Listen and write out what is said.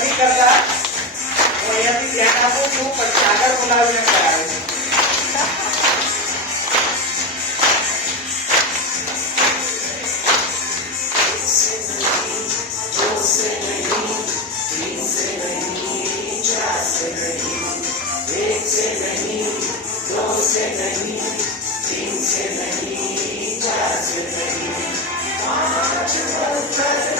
નથી કરતા તો અહીંયાથી ધ્યાન આપું છું, પછી આગળ બોલાવીને કરાવીશ. एक से नहीं, दो से नहीं, तीन से नहीं, चार से नहीं, पांच पत्थर